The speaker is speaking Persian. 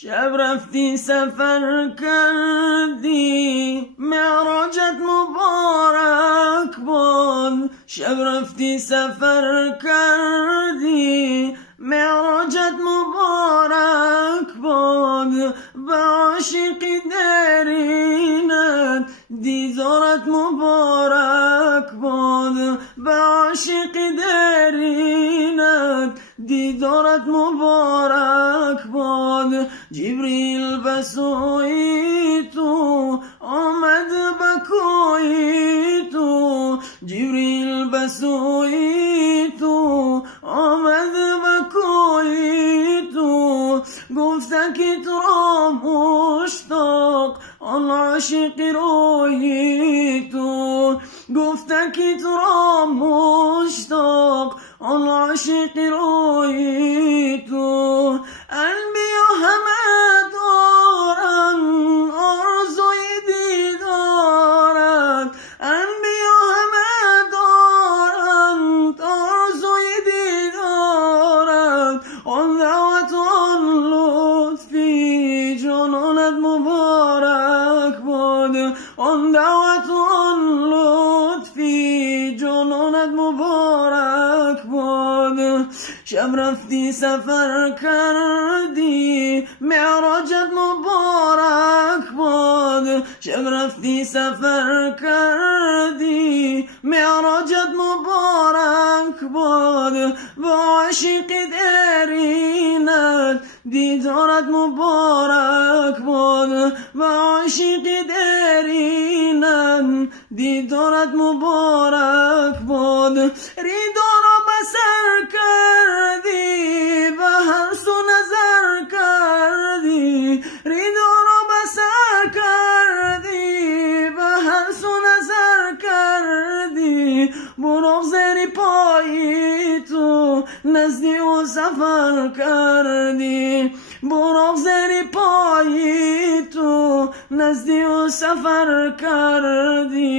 شب رفتی سفر کردی معراجت مبارک باد. شب رفتی سفر کردی معراجت مبارک باد. به عاشقی درینت دیدارت مبارک باد. به عاشقی درینت دیدارت مبارک باد. جبریل بسوی تو آمد بکوی تو. جبریل بسوی تو آمد بکوی تو. گفتن که تو را مشتاق آن عاشق روی تو. گفتن که تو را مشتاق آن عاشق روی تو. انبیا همه دارن آرزوی دیدارت. انبیا همه دارن آرزوی دیدارت. آن دعوت آن لطفی جانانت مبارک باد. آن دعوت آن لطفی جانانت مبارک باد. شب رفتی سفر کردی معراجت مبارک باد. شب رفتی سفر کردی معراجت مبارک باد. با عاشق درینت دیدارت مبارک باد. با عاشق درینت دیدارت مبارک باد. ریدا را بسر کردی به هر سو نظر کردی. ریدا را بسر کردی به هر سو نظر کردی. برو زیر پای تو نزدی و سفر کردی. برو زیر پای تو نزدی و سفر کردی.